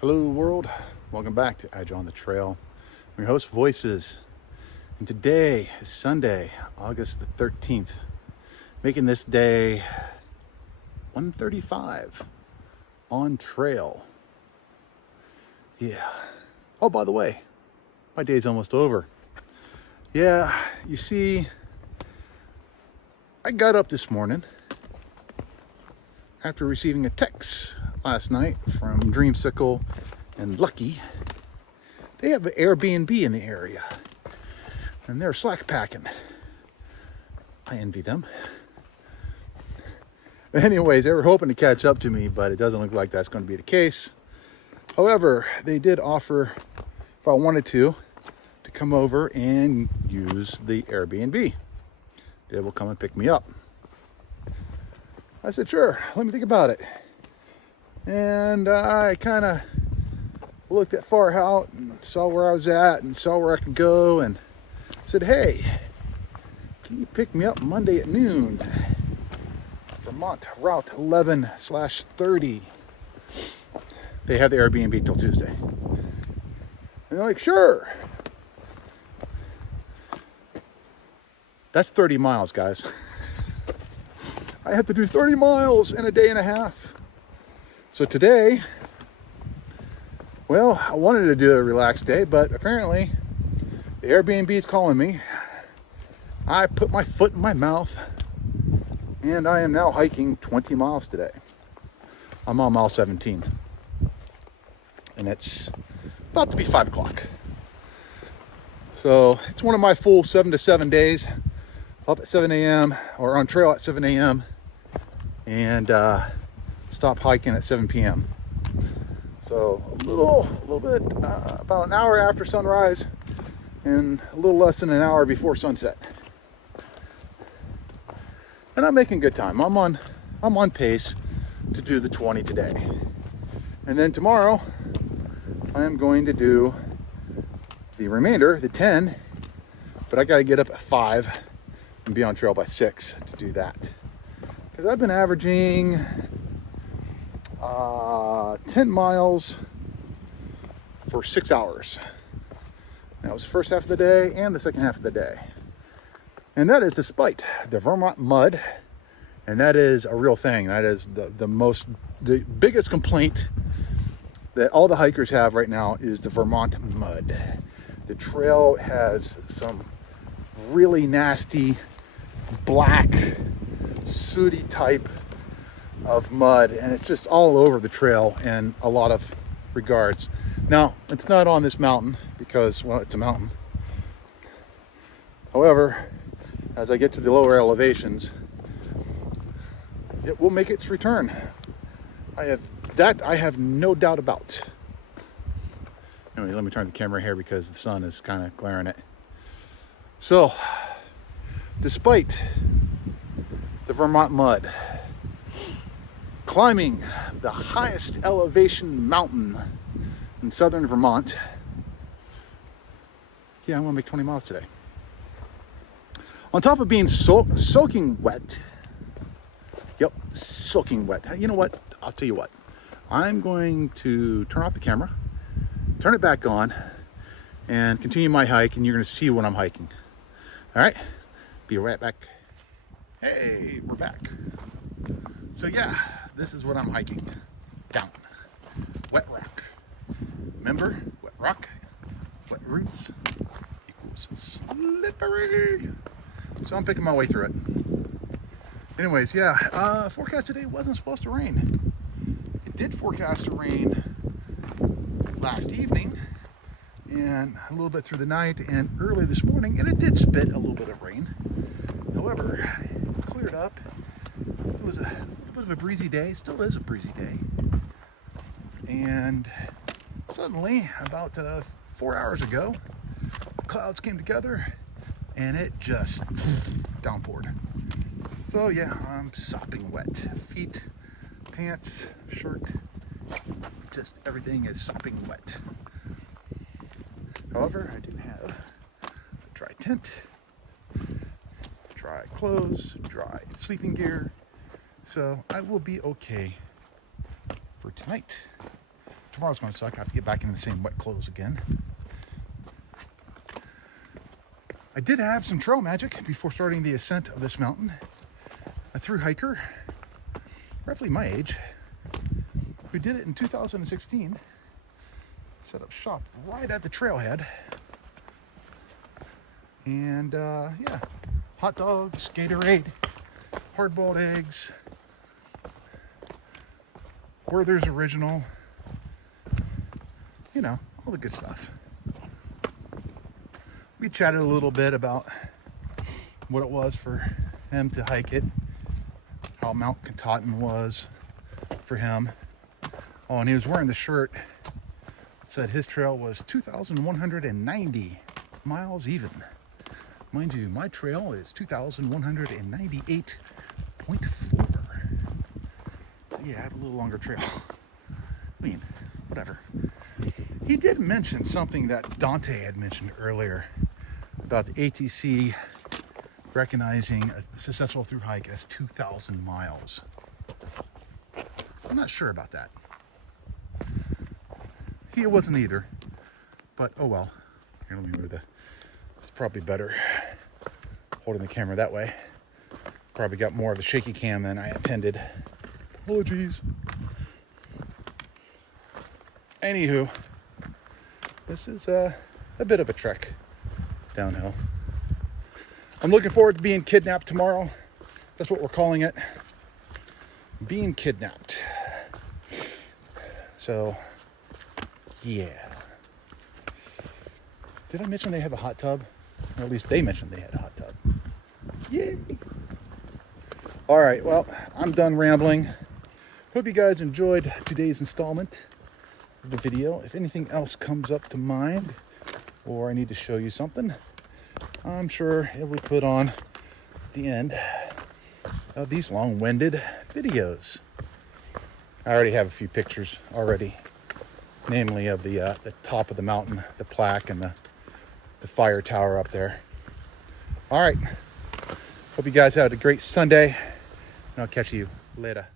Hello world, welcome back to Agileonthetrail. I'm your host Voices, and today is Sunday, August the 13th, making this day 1:35 on trail. Yeah. Oh, by the way, my day's almost over. Yeah, you see, I got up this morning after receiving a text last night from Dream Syckel and Lucky. They have an Airbnb in the area and they're slack packing. I envy them. Anyways, they were hoping to catch up to me, but it doesn't look like that's going to be the case. However, they did offer, if I wanted to come over and use the Airbnb. They will come and pick me up. I said, sure, let me think about it. And I kind of looked at far out and saw where I was at and saw where I could go and said, hey, can you pick me up Monday at noon? Vermont Route 11/30. They have the Airbnb till Tuesday. And they're like, sure. That's 30 miles, guys. I have to do 30 miles in a day and a half. So today, well, I wanted to do a relaxed day, but apparently the Airbnb is calling me. I put my foot in my mouth and I am now hiking 20 miles today. I'm on mile 17 and it's about to be 5 o'clock. So it's one of my full 7 to 7 days, up at 7 a.m. or on trail at 7 a.m. and stop hiking at 7 p.m. So a little bit, about an hour after sunrise and a little less than an hour before sunset. And I'm making good time. I'm on pace to do the 20 today. And then tomorrow I am going to do the remainder, the 10, but I got to get up at 5 and be on trail by 6 to do that. Because I've been averaging 10 miles for 6 hours. That was the first half of the day and the second half of the day. And that is despite the Vermont Mud. And that is a real thing. That is the biggest complaint that all the hikers have right now is the Vermont Mud. The trail has some really nasty, black, sooty type of mud, and it's just all over the trail in a lot of regards. Now, it's not on this mountain because, well, it's a mountain. However, as I get to the lower elevations, it will make its return. I have no doubt about. Anyway, let me turn the camera here because the sun is kind of glaring it. So, despite the Vermont Mud, climbing the highest elevation mountain in southern Vermont, yeah, I'm gonna make 20 miles today. On top of being soaking wet, yep, soaking wet. You know what? I'll tell you what. I'm going to turn off the camera, turn it back on, and continue my hike, and you're gonna see what I'm hiking. All right, be right back. Hey, we're back. So yeah, this is what I'm hiking down. Wet rock. Remember, wet rock, wet roots equals slippery. So I'm picking my way through it. Anyways, yeah, forecast today wasn't supposed to rain. It did forecast to rain last evening and a little bit through the night and early this morning, and it did spit a little bit of rain. However, it cleared up. It was a bit of a breezy day. It still is a breezy day. And suddenly, about 4 hours ago, the clouds came together and it just downpoured. So yeah, I'm sopping wet. Feet, pants, shirt, just everything is sopping wet. However, I do have a dry tent, dry clothes, dry sleeping gear, so I will be okay for tonight. tomorrow's going to suck. I have to get back into the same wet clothes again. I did have some trail magic before starting the ascent of this mountain. A thru hiker, roughly my age, who did it in 2016, set up shop right at the trailhead. And yeah, hot dogs, Gatorade, hard-boiled eggs, Werther's Original, you know, all the good stuff. We chatted a little bit about what it was for him to hike it, how Mount Katahdin was for him. Oh, and he was wearing the shirt that said his trail was 2,190 miles even. Mind you, my trail is 2,198.4. So yeah, I have a little longer trail. I mean, whatever. He did mention something that Dante had mentioned earlier about the ATC recognizing a successful thru hike as 2,000 miles. I'm not sure about that. He wasn't either, but oh well. Here, let me move it's probably better holding the camera that way. Probably got more of the shaky cam than I intended. Apologies. Anywho, this is a bit of a trek downhill. I'm looking forward to being kidnapped tomorrow. That's what we're calling it. Being kidnapped. So, yeah. Did I mention they have a hot tub? Or at least they mentioned they had a hot tub. Yay! All right, well, I'm done rambling. Hope you guys enjoyed today's installment of the video. If anything else comes up to mind, or I need to show you something, I'm sure it will be put on at the end of these long-winded videos. I already have a few pictures already, namely of the top of the mountain, the plaque, and the fire tower up there. All right. Hope you guys had a great Sunday, and I'll catch you later.